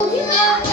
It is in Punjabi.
어디가?